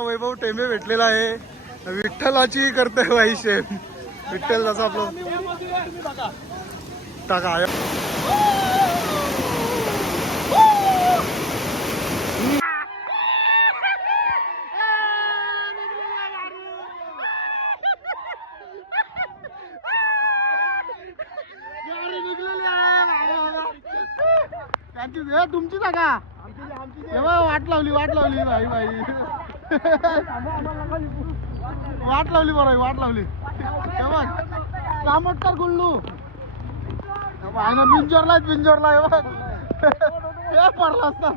वैभव टेंबे भेटलेला आहे. विठ्ठलाची करतोय बाई शेम. विठ्ठल जसं आपलं टाका तुमची जागा वाट लावली भाई वाट लावली बरं वाट लावली कामटकर गुल्लू बिंजोरला पडला असता.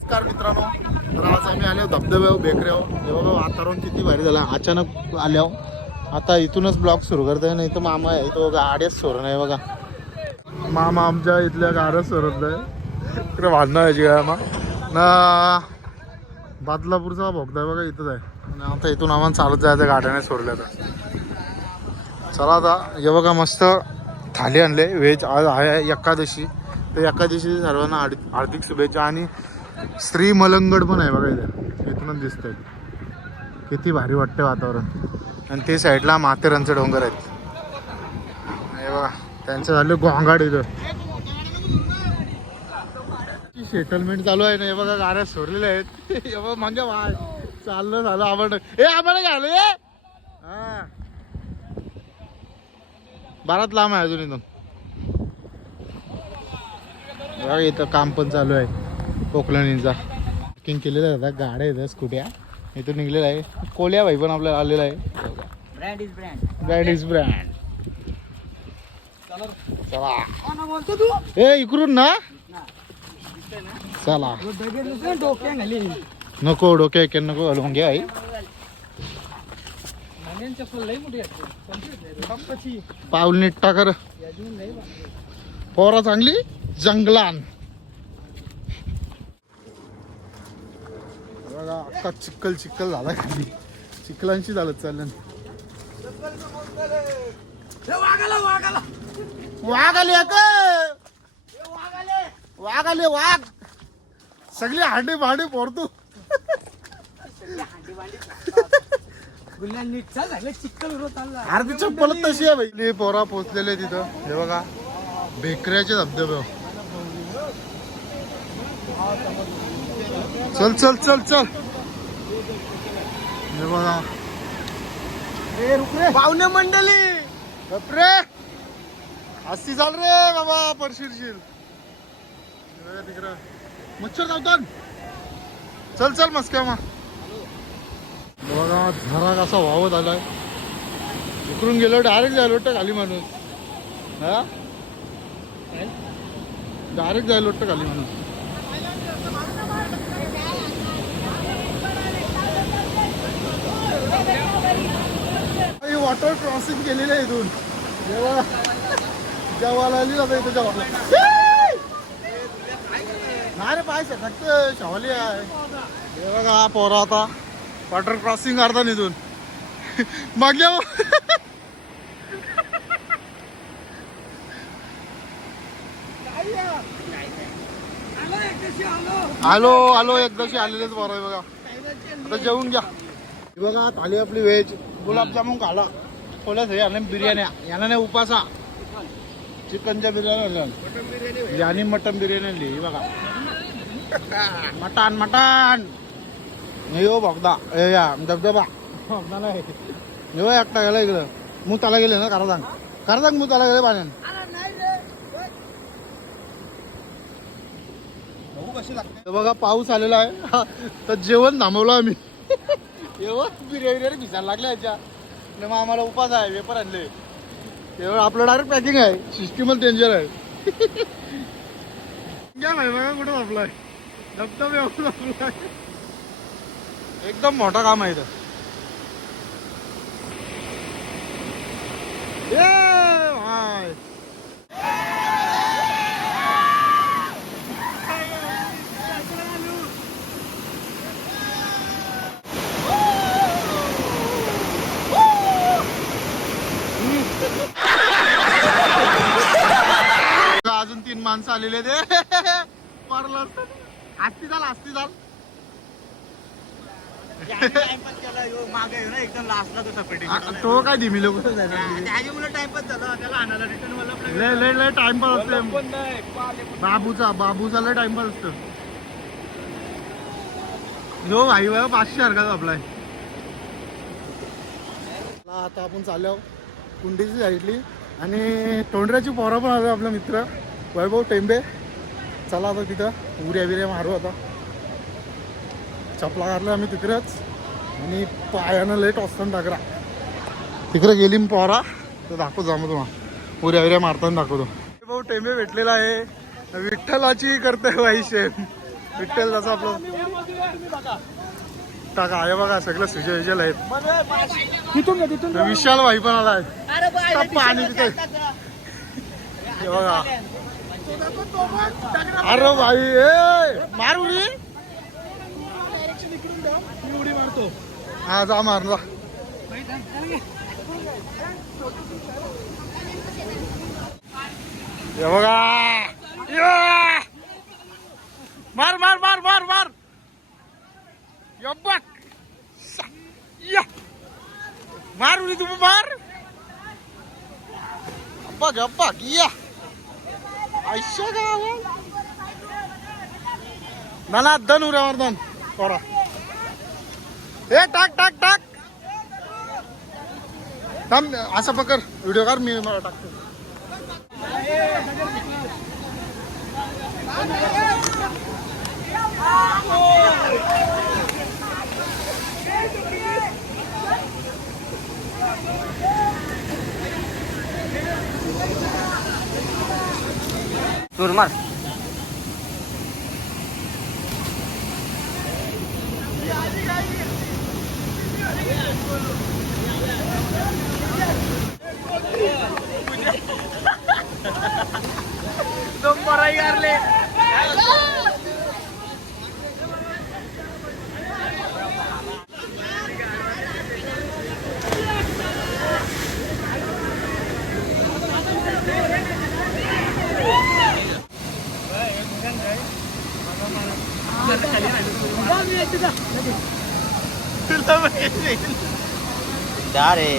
नमस्कार मित्रांनो, तर आज आम्ही आलो धबधब्यावर बेकऱ्यावर. हे बघा वातावरण किती भारी झालं. अचानक आल्यावर आता इथूनच ब्लॉग सुरू करतोय. नाही तर मामा आहे तो गाड्याच सोडत नाही बघा. मामा आमच्या इथल्या गाड्याच सोडत नाही. इकडे भांडणं यायची काय मा ना बादलापूरचा भोगदा बघा इथंच आहे. आणि आता इथून आम्हाला चालत जायचं गाड्याने सोडल्या. तर चला आता हे बघा मस्त थाली आणले व्हेज. आज आहे एकादशी, तर एकादशी सर्वांना हार्दिक शुभेच्छा. आणि श्री मलंगड पण आहे बघा इथे, इथूनच दिसतंय. किती भारी वाटतं वातावरण. आणि ते साईडला माथेरानचे डोंगर आहेत हे बघा. त्यांचं झालं गोंगाड इथं. सेटलमेंट चालू आहे ना. हे बघा गाड्या सोडलेल्या आहेत. हे बघा मागे वाय चाललं झालं आवड आम्हाला घाल हा बारात लांब आहे अजून इथून. बघा इथं काम पण चालू आहे. कोकलणींचा बुकिंग केलेलं आहे. आता गाड्या येतात स्कूट्या इथून निघलेला आहे. कोल्या भाई पण आपल्याला आलेला आहे. Brand is brand. चला ए इकडून ना चला. नको डोक्या एक नको हलवून घ्या आई. पाऊल निट्टा कर पोरा चांगली जंगलान. बघा अख्खा चिक्कल झाला खाली. चिखलांशी झालं चाललं. वाघ आले वाघ सगळी हांडी भांडी पोरतू. अर्धी चप्पल तशी आहे बाई. पोरा पोचलेले तिथं. हे बघा बेकऱ्याचे धबधबे. चल चल चल चल. हे बघा पाहुणे मंडळी बापरे हस्ती चाल रे बाबा. परशिरशील तिकडं मच्छर धावतात. चल चल मस्क्या मा. बघा झरा कसा वावत आलाय. इकडून गेलो डायरेक्ट जायला वाटतं खाली माणूस. हा डायरेक्ट जायला वाटतं खाली माणूस. वॉटर क्रॉसिंग केलेलं आहे इथून. जेव्हा जेव्हा आली जातं इथं जेव्हा नाही रे पाय फक्त शवाली आहे. हे बघा पोरा आता वॉटर क्रॉसिंग करता इथून मागल्या. आलो एकदाशी आलेलेच बरं आहे बघा. आता जेवून घ्या. बघा थाली आपली व्हेज. गुलाबजामुन खाला कोल्याच हे बिर्याण्या यांना नाही उपासा. चिकनच्या बिर्याणी आणि मटन बिर्याणी आणली बघा. मटन यो बघदा हे या धबधबा बघदा नाही यो एकटा गेला इकडं. मुताला गेले ना करदांग मुताला गेले पाण्यान. बघा पाऊस आलेला आहे तर जेवण थांबवलं आम्ही. एवढं बिर्याणी भिजायला लागल्या याच्या. मग आम्हाला उपास आहे. वेपर आणले एवढं आपलं डायरेक्ट पॅकिंग आहे. सिस्टीमच डेंजर आहे. घ्या भाई बघा कुठं आपलाय धबधबा. एकदम मोठं काम आहे इथं. माणसं आलेले ते मारलं आस्ती झाल तो काय दिमी लोक लय टाइमपास असतो बाबूचा लय टाइमपास असतो जो भाई 500 हरकत आपलाय. आता आपण चाललो कुंडीची साईडली आणि तोंडऱ्याची पोरं पण आलो आपला मित्र वैभव टेंबे. चला आता तिथं उऱ्या बिऱ्या मारू. आता चपला घातला आम्ही तिकडेच आणि पायानं लेट असताना टाकरा तिकडे गेली पोरा तर दाखवतो जामं तुम्हाला उऱ्या बिऱ्या मारताना दाखवतो. वैभव टेंबे भेटलेला आहे विठ्ठलाची करते वाई शेम विठ्ठल जसं आपलं टाका आहे बघा सगळं सुजल आहेत. विशाल भाई पण आलाय पाणी तिथे बघा. अरे भाई मार उडी मारतो हा जा मार जा. बघा मार मार मार मार मार बघ मार उडी तुम्ही मार बघ बघ या आयुष्य गाव ना दन उऱ्यावर दन पोरा ए टाक टाक टाक थांब असं पकर व्हिडिओ कर मी मला टाकतो. चूर मार तुम पराई कर ले जा रे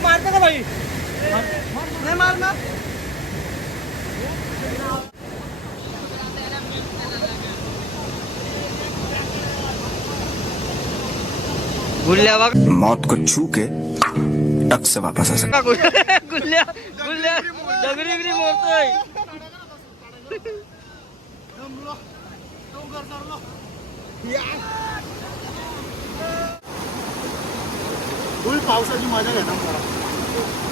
मारते का भाई नहीं मारना मौत को छू के टक से वापस आ सकता. गुल्ल्या गुल्ल्या दगडी बिगडी मोडतोय. फुल पावसाची मजा घेणार जरा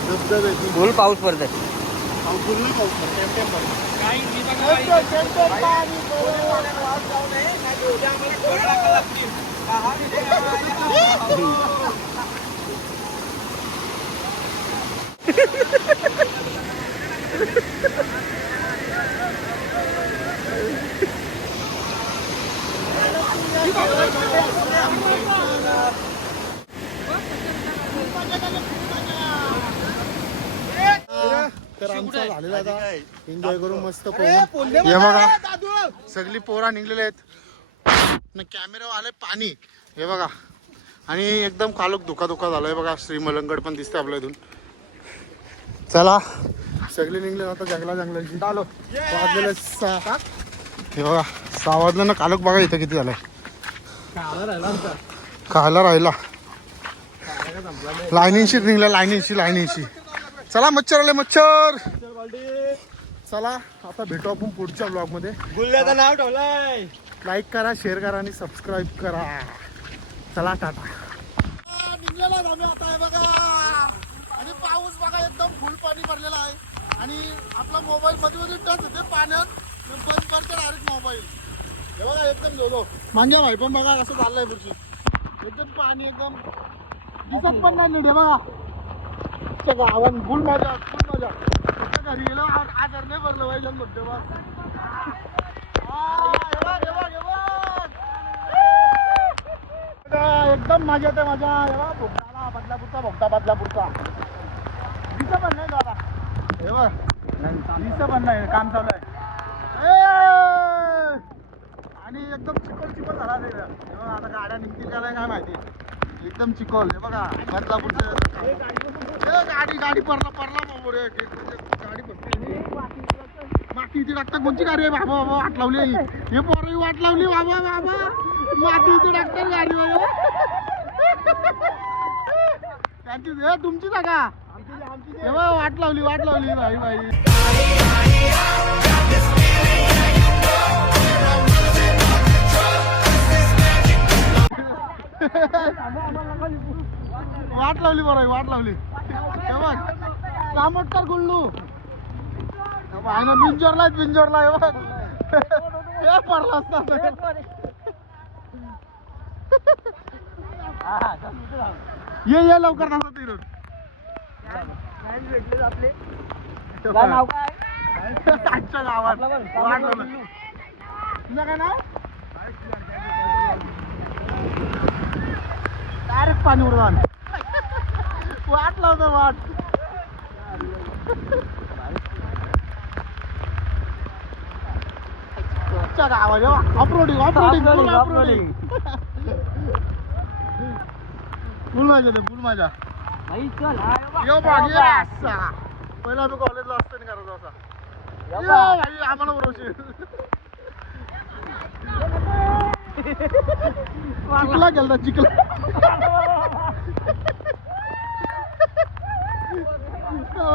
धबधब्याची फुल पाऊस पडतोय. फुल पाऊस तर आमचा झालेला आता एन्जॉय करून मस्त पोहून हे बघा सगळी पोरा निघलेले आहेत ना कॅमेरा आले पाणी हे बघा आणि एकदम कालोख धुका झालाय बघा. श्री मलंगड पण दिसते आपल्या इथून. चला सगळे निघले आता जंगलाची वाजलेले 6 हे बघा 6 वाजलं ना. कालोख बघा इथं किती झालाय खायला राहिला लाईनीशी निघला लाईनीशी. चला मच्छर आले मच्छर. चला आता भेटू आपण पुढच्या ब्लॉग मध्ये. गुल्ल्याचं नाव ठेवलंय. लाईक करा शेअर करा आणि सबस्क्राईब करा. चला टाटा. निघलेला आम्ही आता आहे बघा आणि पाऊस बघा एकदम फुल पाणी भरलेला आहे आणि आपला मोबाईल मध्ये टच होते पाण्यात बंद करते डायरेक्ट मोबाईल. हे बघा एकदम जोगो मांग्या भाई पण बघा कसं चाललंय पुढची एकदम पाणी एकदम दिसत पण नाही नीट, हे बघा गावान फुल मजा फुल मजा. घरी गेलो आजार नाही भरलं पाहिजे म्हणते बा. एकदम मजा येते मजा. भोगताला बदलापूरचा भोगता बदलापूरचा दिसत पण नाही दादा, हे बघ दिसत पण नाही, काम चालू आहे. आणि एकदम चिखल चिखल झाला ते. आता गाड्या निघतील का नाही काय माहिती, एकदम चिखल. हे बघा बदलापूरचं गाडी गाडी पडला बाबा रे. गाडी पडली मातीची टाकता. कोणची गाडी आहे बाबा बाबा, वाट लावली हे पोरही वाट लावली बाबा बाबा. मातीची टाकतात गाडी बाबा त्यांची. हे तुमची जागा, हे बघा वाट लावली भाई भाई. वाट लावली बरं, वाट लावली. हे बघ कामोटकर गुल्लू आहे ना, बिंजोरला बिंजोरला. हे बघ हे पडला असता. ये लवकर ना तिरून नाव काय? आजच्या गावात वाट लावलं. तुझं काय नाव? डायरेक्ट पाणी उडवान वाट लावतो वाट. गावात ऑफरोडिंग ऑफरोडिंग फुल ऑफरोडिंग. फुल मजा येते फुल मजा. यो भागी असा पहिला आम्ही कॉलेजला असताना करायचो असा. यो भाई आम्हाला बरोबर चिखला गेलता चिखला.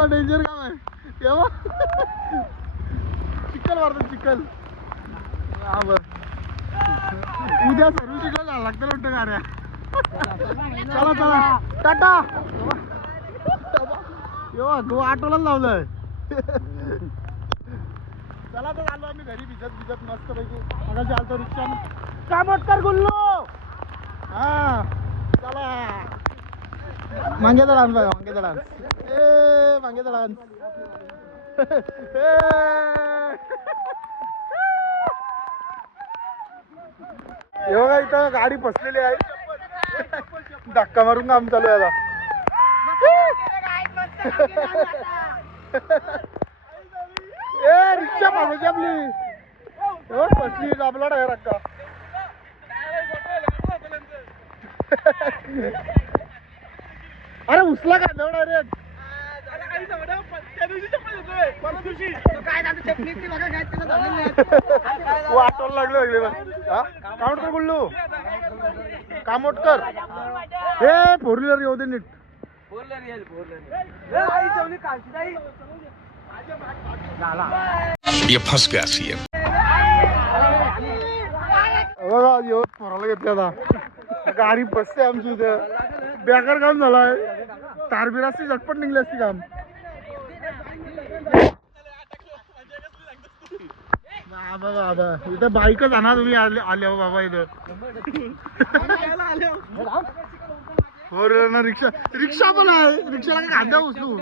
डेंजर काम आहे केव्हा चिखल मारतो चिखल. उद्या सर्व्हिसिंगला जायला लागतं वाटतं गाड्या. चला चला टाटा. येवा ऑटोलाच लावलंय. चला तर आलो आम्ही घरी भिजत भिजत मस्त पैकी. आता चालतो रिक्षा कामोटकर गुल्लू. हा चला मांगेचा डान्स बघा, मांगेचा डान्स. ए मांगेचा डान्स. हे बघा इथं गाडी फसलेली आहे. धक्का मारून काम चालू आहे आता. ए रिक्षा फसायची आपली. फसली आपला टायर अक्का. अरे उचला का तेवढा रे. वाटोला लागले वगैरे. कामोटकर बोललो कामोटकर. हे फोर व्हीलर येऊ दे नीट. ये फंस गया सीएम. बघा येऊन पोराला घेतल्या आता. गाडी बसते आमची इथे. बेकार काम झालाय. तारबीर असती झटपट निघली असती काम. बाबा इथं बाईकच आणा तुम्ही. आले हो बाबा इथं. फोर व्हीलर रिक्षा रिक्षा पण आहे. रिक्षाला काय खांदा उचलू.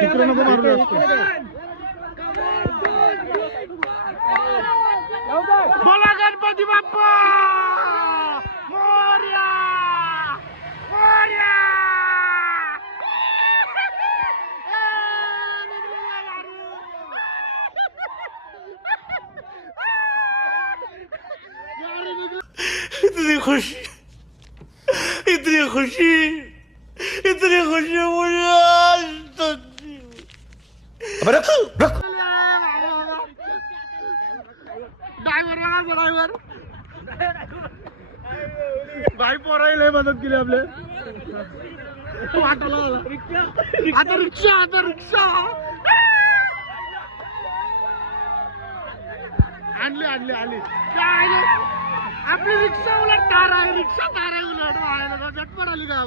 तिकडे नको मारू. बोला गणपती बाप्पा मोरया मोरया. इतनी खुशी इतनी खुशी इतनी खुशी मुझे आज तक. ड्रायव्हर बाई पोरायला मदत केली आपले. वाटायला आता रिक्षा आता रिक्षा आणली आणली आली. काय आपली रिक्षा उलट तार आहे. रिक्षा तार आहे उलट. झटपट आली का.